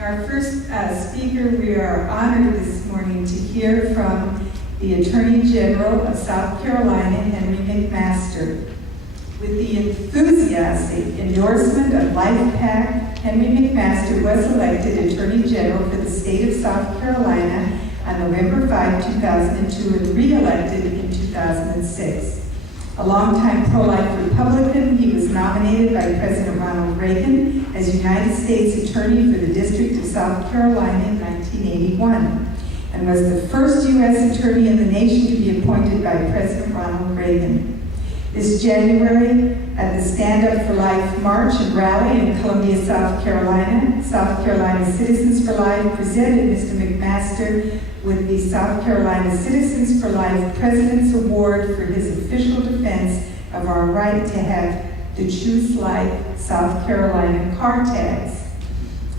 Our first speaker, we are honored this morning to hear from the Attorney General of South Carolina, Henry McMaster. With the enthusiastic endorsement of Life PAC, Henry McMaster was elected Attorney General for the state of South Carolina on November 5, 2002, and re-elected in 2006. A longtime pro-life Republican, he was nominated by President Ronald Reagan as United States Attorney for the District of South Carolina in 1981, and was the first U.S. Attorney in the nation to be appointed by President Ronald Reagan. This January, at the Stand Up for Life March and Rally in Columbia, South Carolina, South Carolina Citizens for Life presented Mr. McMaster with the South Carolina Citizens for Life President's Award for his official defense of our right to have the Choose Life South Carolina car tags.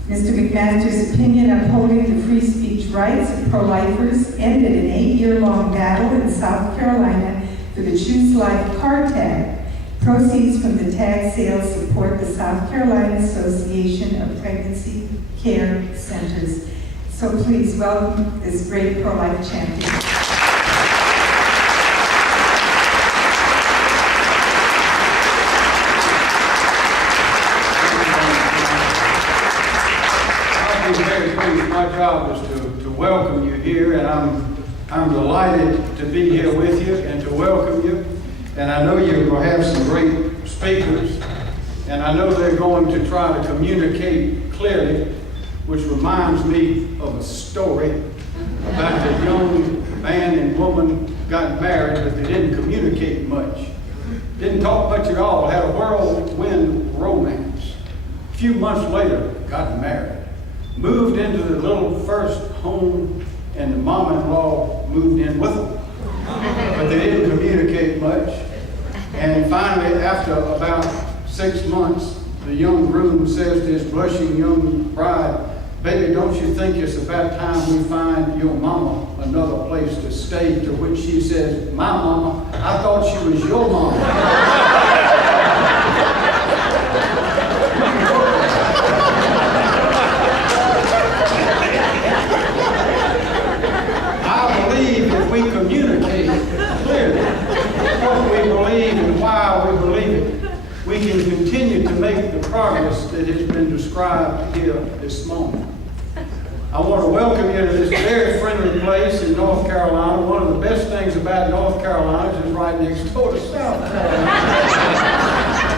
Mr. McMaster's opinion upholding the free speech rights of pro-lifers ended an 8-year-long battle in South Carolina for the Choose Life car tag. Proceeds from the tag sales support the South Carolina Association of Pregnancy Care Centers. So please welcome this great pro-life champion. I'll be very pleased. My job is to welcome you here, and I'm delighted to be here with you and to welcome you. And I know you will have some great speakers, and I know they're going to try to communicate clearly, which reminds me of a story about a young man and woman got married, but they didn't communicate much. Didn't talk much at all, had a whirlwind romance. A few months later, got married. Moved into the little first home, and the mom-in-law moved in with them. But they didn't communicate much. And finally, after about 6 months, the young groom says to his blushing young bride, "Baby, don't you think it's about time we find your mama another place to stay?" To which she says, "My mama? I thought she was your mama." I believe if we communicate clearly what we believe and why we believe it, we can continue to make the progress that has been described here this morning. I want to welcome you to this very friendly place in North Carolina. One of the best things about North Carolina is it's right next door to South Carolina.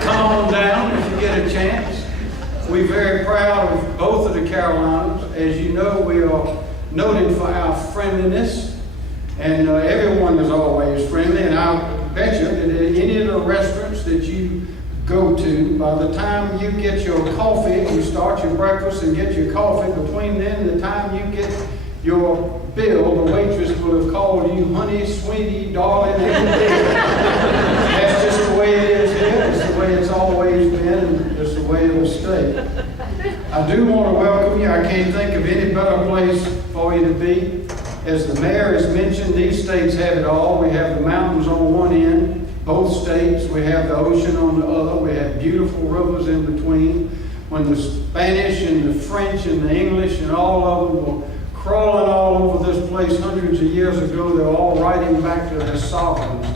Come on down if you get a chance. We're very proud of both of the Carolinas. As you know, we are noted for our friendliness, and everyone is always friendly. And I bet you that at any of the restaurants that you go to, by the time you get your coffee, you start your breakfast and get your coffee, between then and the time you get your bill, the waitress will have called you honey, sweetie, darling, and that's just the way it is here. It's the way it's always been, and it's the way it'll stay. I do want to welcome you. I can't think of any better place for you to be. As the mayor has mentioned, these states have it all. We have the mountains on one end, both states. We have the ocean on the other. We have beautiful rivers in between. When the Spanish and the French and the English and all of them were crawling all over this place hundreds of years ago, they were all writing back to their sovereigns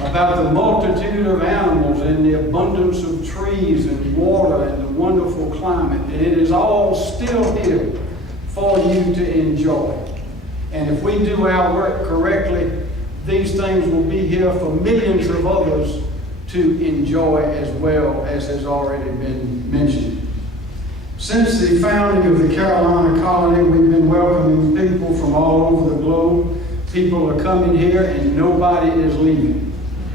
about the multitude of animals and the abundance of trees and water and the wonderful climate. And it is all still here for you to enjoy. And if we do our work correctly, these things will be here for millions of others to enjoy as well, as has already been mentioned. Since the founding of the Carolina colony, we've been welcoming people from all over the globe. People are coming here and nobody is leaving.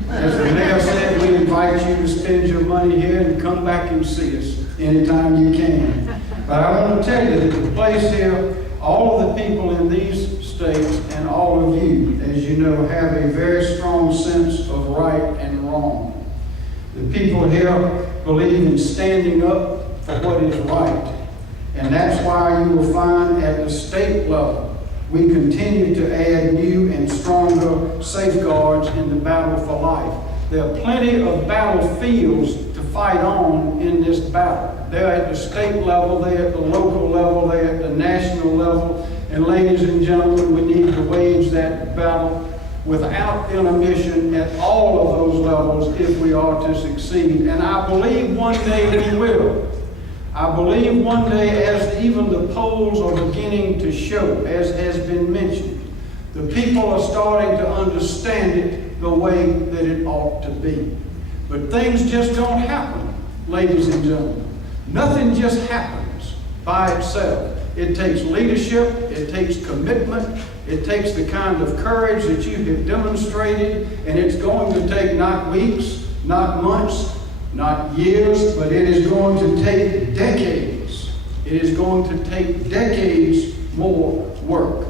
As the mayor said, we invite you to spend your money here and come back and see us anytime you can. But I want to tell you that the place here, all of the people in these states and all of you, as you know, have a very strong sense of right and wrong. The people here believe in standing up for what is right. And that's why you will find at the state level, we continue to add new and stronger safeguards in the battle for life. There are plenty of battlefields to fight on in this battle. They're at the state level, they're at the local level, they're at national level. And ladies and gentlemen, we need to wage that battle without intermission at all of those levels if we are to succeed. And I believe one day we will. I believe one day, as even the polls are beginning to show, as has been mentioned, the people are starting to understand it the way that it ought to be. But things just don't happen, ladies and gentlemen. Nothing just happens by itself. It takes leadership, it takes commitment, it takes the kind of courage that you have demonstrated, and it's going to take not weeks, not months, not years, but it is going to take decades. It is going to take decades more work.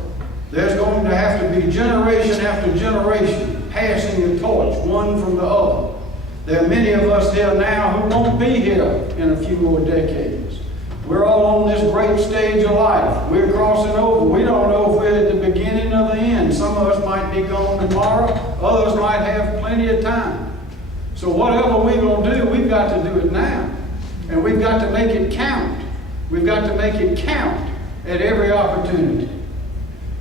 There's going to have to be generation after generation passing the torch, one from the other. There are many of us here now who won't be here in a few more decades. We're all on this great stage of life. We're crossing over. We don't know if we're at the beginning or the end. Some of us might be gone tomorrow. Others might have plenty of time. So whatever we're going to do, we've got to do it now. And we've got to make it count. We've got to make it count at every opportunity.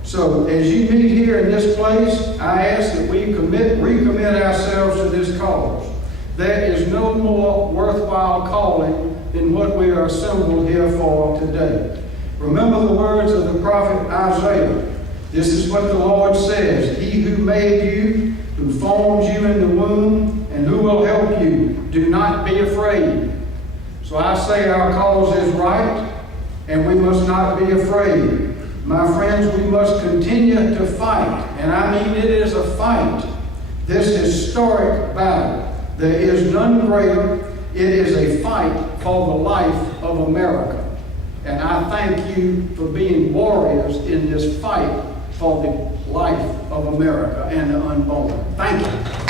So as you meet here in this place, I ask that we recommit ourselves to this cause. There is no more worthwhile calling than what we are assembled here for today. Remember the words of the prophet Isaiah. This is what the Lord says: He who made you, who formed you in the womb, and who will help you, do not be afraid. So I say our cause is right, and we must not be afraid. My friends, we must continue to fight, and I mean it is a fight, this historic battle. There is none greater. It is a fight for the life of America. And I thank you for being warriors in this fight for the life of America and the unborn. Thank you.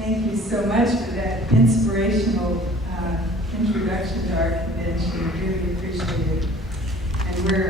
Thank you so much for that inspirational introduction to our convention. Really appreciate it. And we're